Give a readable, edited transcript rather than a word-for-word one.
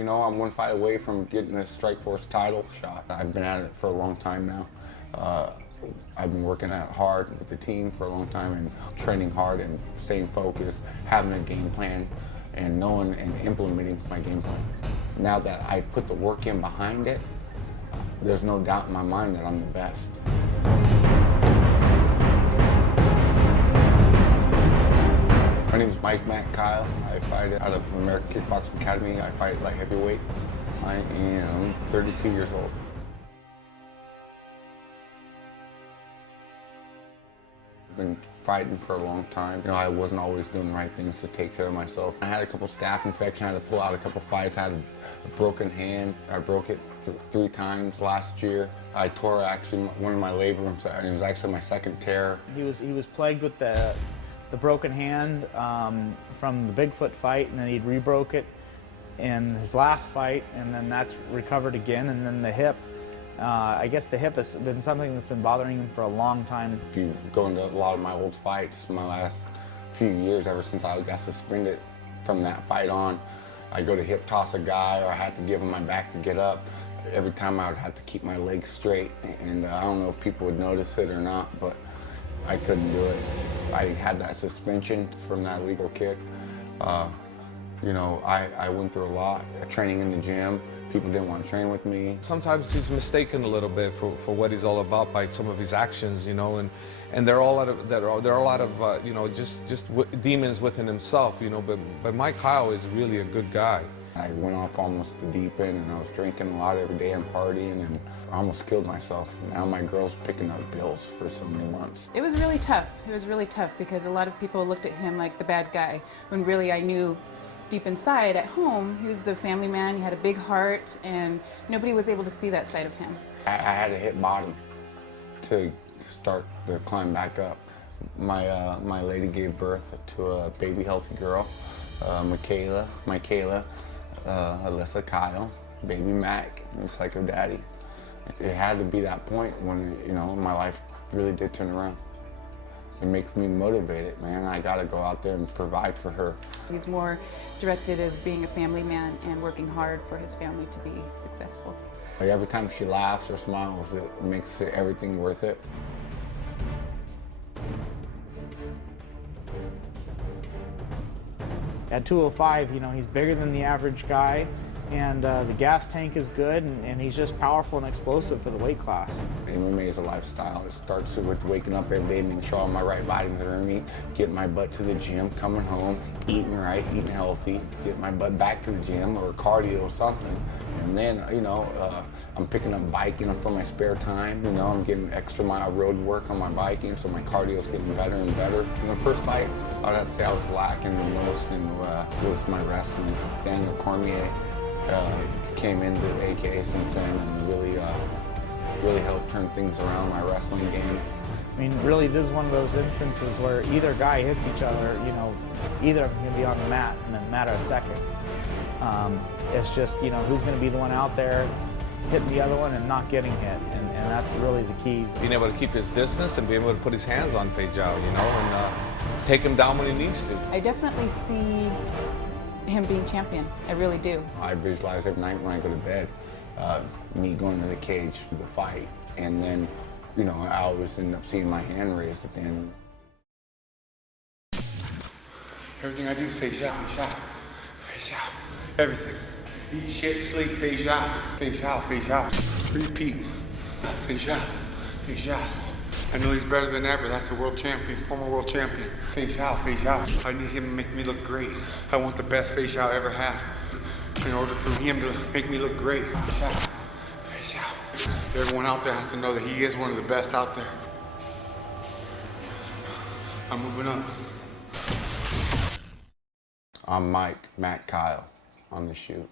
You know, I'm one fight away from getting this Strikeforce title shot. I've been at it for a long time now. I've been working out hard with the team for a long time and training hard and staying focused, having a game plan, and knowing and implementing my game plan. Now that I put the work in behind it, there's no doubt in my mind that I'm the best. My name is Matt Kyle. I fight out of American Kickboxing Academy. I fight light heavyweight. I am 32 years old. I've been fighting for a long time. You know, I wasn't always doing the right things to take care of myself. I had a couple staph infections. I had to pull out a couple fights. I had a broken hand. I broke it 3 times last year. I tore actually one of my labrums, and it was actually my second tear. He was plagued with the broken hand from the Bigfoot fight, and then he'd rebroke it in his last fight, and then that's recovered again, and then the hip. I guess the hip has been something that's been bothering him for a long time. If you go into a lot of my old fights, my last few years, ever since I got suspended from that fight on, I go to hip toss a guy, or I had to give him my back to get up. Every time I would have to keep my legs straight, and I don't know if people would notice it or not, but I couldn't do it. I had that suspension from that illegal kick. You know, I went through a lot, training in the gym. People didn't want to train with me. Sometimes he's mistaken a little bit for what he's all about by some of his actions, you know, and there are a lot of you know, just demons within himself, you know. But Mike Kyle is really a good guy. I went off almost the deep end, and I was drinking a lot every day and partying, and I almost killed myself. Now my girl's picking up bills for so many months. It was really tough. It was really tough because a lot of people looked at him like the bad guy, when really I knew deep inside at home he was the family man. He had a big heart, and nobody was able to see that side of him. I had to hit bottom to start the climb back up. My lady gave birth to a baby healthy girl, Michaela, Alyssa Kyle, baby Mac, just like her daddy. It had to be that point when, you know, my life really did turn around. It makes me motivated, man. I gotta go out there and provide for her. He's more directed as being a family man and working hard for his family to be successful. Like every time she laughs or smiles, it makes everything worth it. At 205, you know, he's bigger than the average guy, and the gas tank is good, and he's just powerful and explosive for the weight class. MMA is a lifestyle. It starts with waking up every day, making sure all my right vitamins are in me, getting my butt to the gym, coming home, eating right, eating healthy, getting my butt back to the gym or cardio or something. And then, you know, I'm picking up biking for my spare time. You know, I'm getting extra mile road work on my biking, so my cardio's getting better and better. In the first fight, I'd have to say I was lacking the most with my wrestling. Daniel Cormier came into AKA since then and really helped turn things around my wrestling game. I mean, really, this is one of those instances where either guy hits each other, you know, either of them can be on the mat in a matter of seconds. It's just, you know, who's going to be the one out there hitting the other one and not getting hit, and that's really the keys. Being able to keep his distance and being able to put his hands on Feijão, you know, and take him down when he needs to. I definitely see him being champion. I really do. I visualize every night when I go to bed, me going to the cage for the fight, and then, you know, I always end up seeing my hand raised at the end. Everything I do is Feijão, Feijão, Feijão. Everything. Eat, shit, sleep, Feijão, Feijão, Feijão. Repeat. Feijão, Feijão. I know he's better than ever. That's a world champion, former world champion. Feijão, Feijão. I need him to make me look great. I want the best Feijão ever had. In order for him to make me look great. Feijão, Feijão. Everyone out there has to know that he is one of the best out there. I'm moving up. I'm Matt Kyle on the shoot.